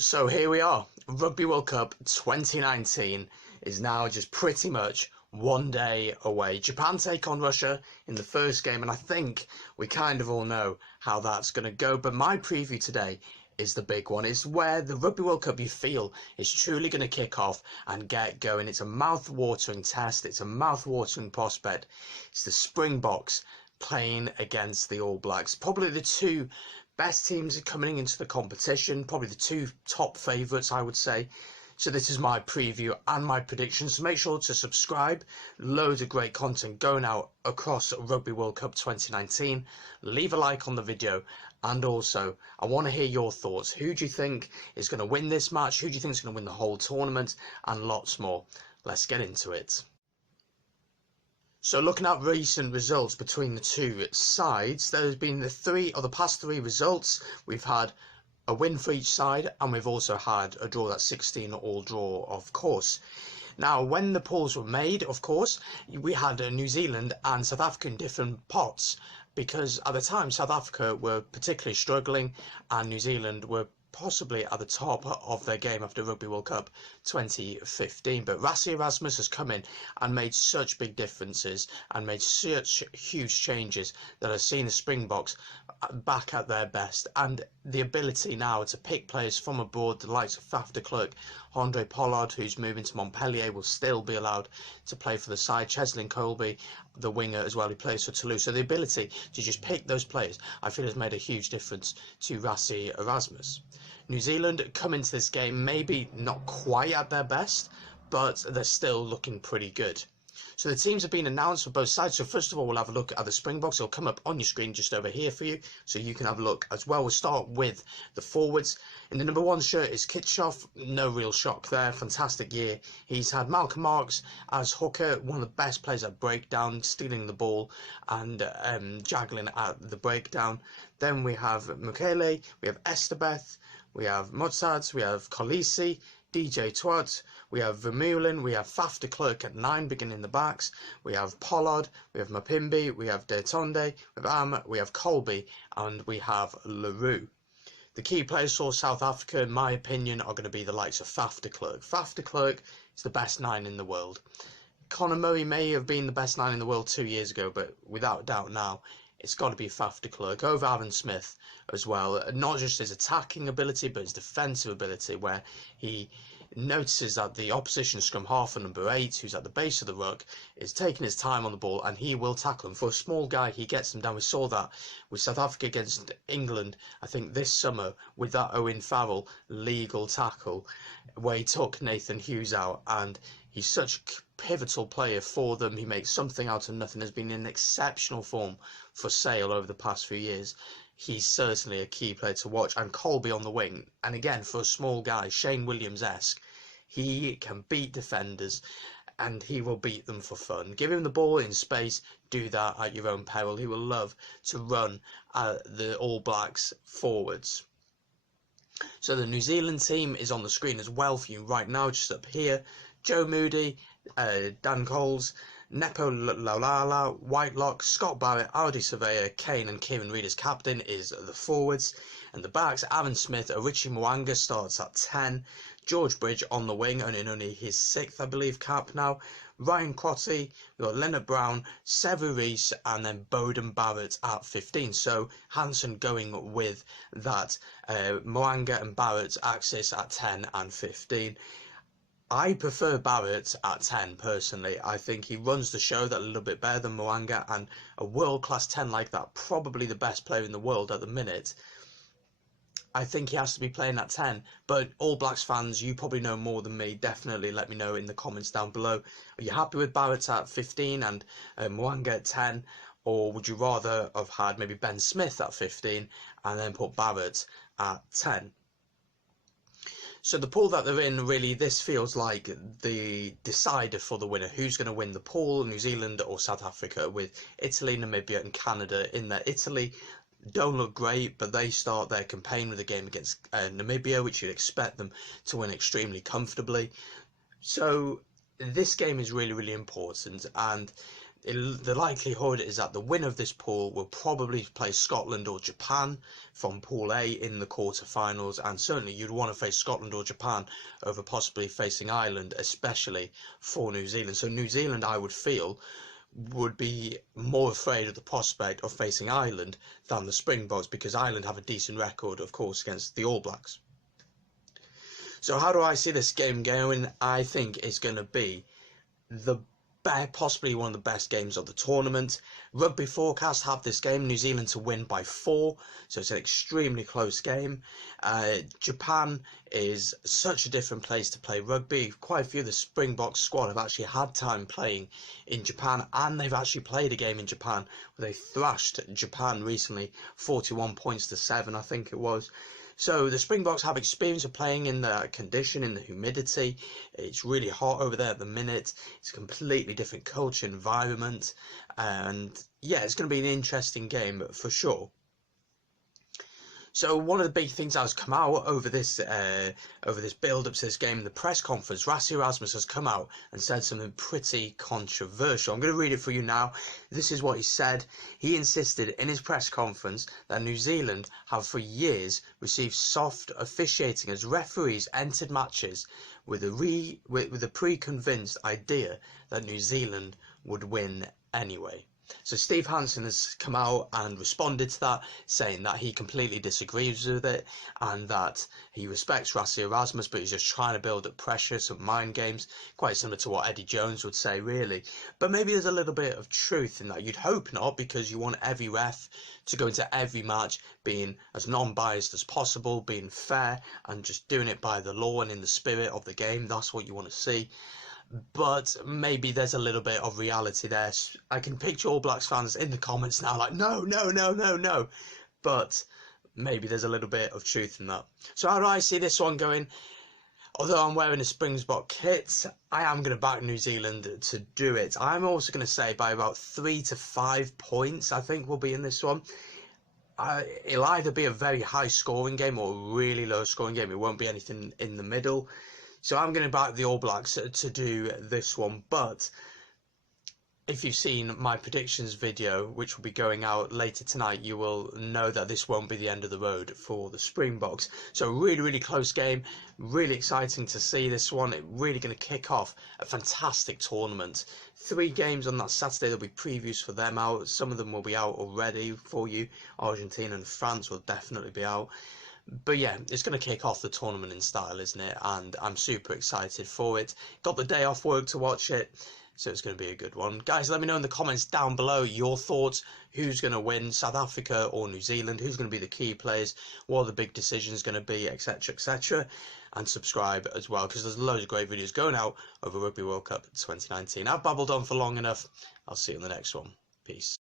So here we are. Rugby World Cup 2019 is now just pretty much one day away. Japan take on Russia in the first game, and I think we kind of all know how that's going to go. But my preview today is the big one. It's where the Rugby World Cup you feel is truly going to kick off and get going. It's a mouth-watering test. It's a mouth-watering prospect. It's the Springboks playing against the All Blacks. Probably the two best teams coming into the competition, probably the two top favourites, I would say. So this is my preview and my predictions. So make sure to subscribe. Loads of great content going out across Rugby World Cup 2019. Leave a like on the video. And also, I want to hear your thoughts. Who do you think is going to win this match? Who do you think is going to win the whole tournament? And lots more. Let's get into it. So looking at recent results between the two sides, there's been the past three results. We've had a win for each side, and we've also had a draw. That's 16 all draw, of course. Now, when the pools were made, of course, we had New Zealand and South Africa in different pots, because at the time South Africa were particularly struggling and New Zealand were possibly at the top of their game after Rugby World Cup 2015. But Rassie Erasmus has come in and made such big differences and made such huge changes that has seen the Springboks back at their best, and the ability now to pick players from abroad, the likes of Faf de Klerk, Andre Pollard, who's moving to Montpellier, will still be allowed to play for the side. Cheslin Colby, the winger as well, who plays for Toulouse. So the ability to just pick those players, I feel, has made a huge difference to Rassie Erasmus. New Zealand come into this game maybe not quite at their best, but they're still looking pretty good. So the teams have been announced for both sides. So first of all, we'll have a look at the Springboks. It'll come up on your screen just over here for you, so you can have a look as well. We'll start with the forwards. In the number 1 shirt is Kitchoff. No real shock there. Fantastic year. He's had Malcolm Marx as hooker, one of the best players at breakdown, stealing the ball and juggling at the breakdown. Then we have Mukele, we have Esterbeth, we have Mozart, we have Kolisi, DJ Twat, we have Vermeulen, we have Faf de Klerk at 9 beginning the backs, we have Pollard, we have Mapimbi, we have Detonde, we have Am, we have Colby, and we have Leroux. The key players for South Africa, in my opinion, are going to be the likes of Faf de Klerk. Faf de Klerk is the best 9 in the world. Conor Murray may have been the best 9 in the world 2 years ago, but without doubt now, it's got to be Faf de Klerk over Aaron Smith as well. Not just his attacking ability, but his defensive ability, where he notices that the opposition scrum half for number 8, who's at the base of the ruck, is taking his time on the ball, and he will tackle him. For a small guy, he gets him down. We saw that with South Africa against England, I think this summer, with that Owen Farrell legal tackle, where he took Nathan Hughes out, and he's such a pivotal player for them. He makes something out of nothing, has been in exceptional form for Sale over the past few years. He's certainly a key player to watch. And Colby on the wing, and again, for a small guy, Shane Williams-esque, he can beat defenders and he will beat them for fun. Give him the ball in space, do that at your own peril. He will love to run the All Blacks forwards. So the New Zealand team is on the screen as well for you right now, just up here. Joe Moody, Dan Coles, Nepo Laulala, Whitelock, Scott Barrett, Ardy Surveyor, Kane and Kieran Reid as captain is the forwards. And the backs, Aaron Smith, Richie Mwanga starts at 10. George Bridge on the wing, only his 6th, I believe, cap now. Ryan Crotty, we've got Leonard Brown, Sevu Reece, and then Bowden Barrett at 15. So Hansen going with that Mwanga and Barrett axis at 10 and 15. I prefer Barrett at 10 personally. I think he runs the show that a little bit better than Mwanga, and a world-class 10 like that, probably the best player in the world at the minute. I think he has to be playing at 10, but All Blacks fans, you probably know more than me. Definitely let me know in the comments down below. Are you happy with Barrett at 15 and Mwanga at 10, or would you rather have had maybe Ben Smith at 15 and then put Barrett at 10? So the pool that they're in, really, this feels like the decider for the winner. Who's going to win the pool, New Zealand or South Africa, with Italy, Namibia and Canada in there. Italy don't look great, but they start their campaign with a game against Namibia, which you'd expect them to win extremely comfortably. So this game is really, really important, and The likelihood is that the winner of this pool will probably play Scotland or Japan from Pool A in the quarterfinals, and certainly you'd want to face Scotland or Japan over possibly facing Ireland, especially for New Zealand. So New Zealand, I would feel, would be more afraid of the prospect of facing Ireland than the Springboks, because Ireland have a decent record, of course, against the All Blacks. So how do I see this game going? I think it's going to be possibly one of the best games of the tournament. Rugby forecast have this game New Zealand to win by 4, so it's an extremely close game. Japan is such a different place to play rugby. Quite a few of the Springboks squad have actually had time playing in Japan, and they've actually played a game in Japan where they thrashed Japan recently, 41 points to 7, I think it was. So the Springboks have experience of playing in the condition, in the humidity. It's really hot over there at the minute. It's a completely different culture, environment, and yeah, it's going to be an interesting game for sure. So one of the big things that has come out over this build-up to this game in the press conference, Rassie Erasmus has come out and said something pretty controversial. I'm going to read it for you now. This is what he said. He insisted in his press conference that New Zealand have for years received soft officiating as referees entered matches with a pre-convinced idea that New Zealand would win anyway. So Steve Hansen has come out and responded to that, saying that he completely disagrees with it and that he respects Rassie Erasmus, but he's just trying to build up pressure, some mind games, quite similar to what Eddie Jones would say, really. But maybe there's a little bit of truth in that. You'd hope not, because you want every ref to go into every match being as non-biased as possible, being fair, and just doing it by the law and in the spirit of the game. That's what you want to see. But maybe there's a little bit of reality there. I can picture All Blacks fans in the comments now like, no, no, no, no, no. But maybe there's a little bit of truth in that. So how do I see this one going? Although I'm wearing a Springbok kit, I am going to back New Zealand to do it. I'm also going to say by about 3 to 5 points, I think, will be in this one. It'll either be a very high scoring game or a really low scoring game. It won't be anything in the middle. So I'm going to back the All Blacks to do this one. But if you've seen my predictions video, which will be going out later tonight, you will know that this won't be the end of the road for the Springboks. So really, really close game. Really exciting to see this one. It's really going to kick off a fantastic tournament. 3 games on that Saturday. There'll be previews for them out. Some of them will be out already for you. Argentina and France will definitely be out. But yeah, it's going to kick off the tournament in style, isn't it? And I'm super excited for it. Got the day off work to watch it, so it's going to be a good one. Guys, let me know in the comments down below your thoughts. Who's going to win, South Africa or New Zealand? Who's going to be the key players? What are the big decisions going to be, etc, etc. And subscribe as well, because there's loads of great videos going out over Rugby World Cup 2019. I've babbled on for long enough. I'll see you in the next one. Peace.